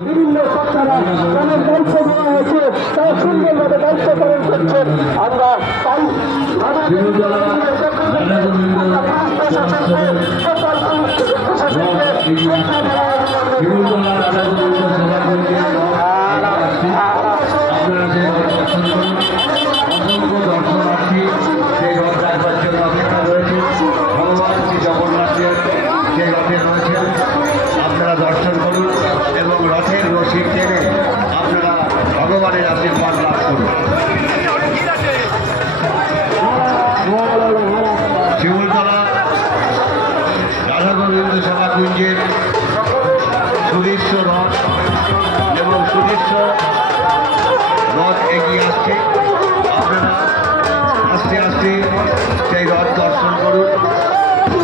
বিভিন্ন সরকারা যাদের দায়িত্ব দেওয়া হয়েছে তারা সুন্দরভাবে দায়িত্ব পালন করছেন। আমরা তাই অসংখ্য দর্শনার্থী সেই রথ দেখবার জন্য অপেক্ষা রয়েছে। ভগবান শ্রী জগন্নাথের সেই রথে রয়েছেন, আপনারা দর্শন করুন এবং রথের রশি টেনে আপনারা ভগবানের আশীর্বাদ লাভ করুন। শিমুলতলা রাধা গোবিন্দ সভা কুঞ্জের সুদৃশ্য রথ এবং সুদৃশ্য রথ এগিয়ে আসছে। আপনারা আস্তে আস্তে সেই রথ দর্শন করুন,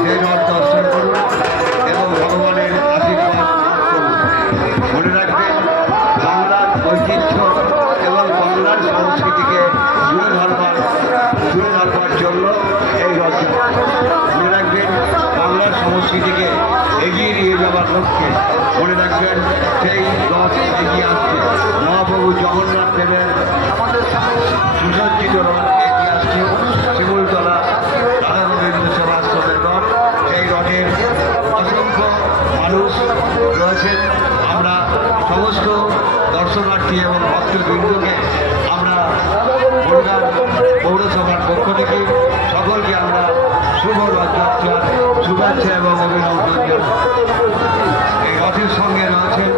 সেই রথ দর্শন করুন এবং ভগবানের আশীর্বাদ লাভ করুন। মনে রাখবেন, বাংলার ঐতিহ্য এবং বাংলার সংস্কৃতিকে তুলে ধরবার জন্য এই রথযাত্রা। মনে রাখবেন, বাংলার সংস্কৃতিকে এগিয়ে নিয়ে যাবার লক্ষ্যে মনে রাখবেন সেই রথ এগিয়ে আসছে। মহাপ্রভু জগন্নাথ দেবের সুসজ্জিত রথ এগিয়ে আসছে। শিমুলতলা রাধা গোবিন্দ সেবাশ্রমের রথ, সেই রথের অসংখ্য মানুষ রয়েছেন। আমরা সমস্ত দর্শনার্থী এবং ভক্তবৃন্দকে আমরা কলকাতা পৌরসভার পক্ষ থেকে সকলকে আমরা শুভ রথযাত্রার শুভেচ্ছা এবং অভিনন্দন জানাই। এই রথের সঙ্গে রয়েছেন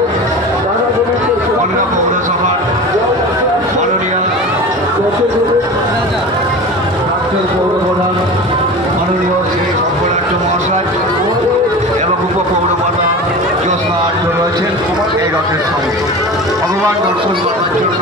কলকাতা পৌরসভার মাননীয় প্রাক্তন পৌরপ্রধান মাননীয় শ্রী শঙ্করাচার্য মহাশয় এবং উপপৌরপ্রধান জ্যোৎস্না আর্য রয়েছেন এই রথের সঙ্গে। ভগবান দর্শন করার জন্য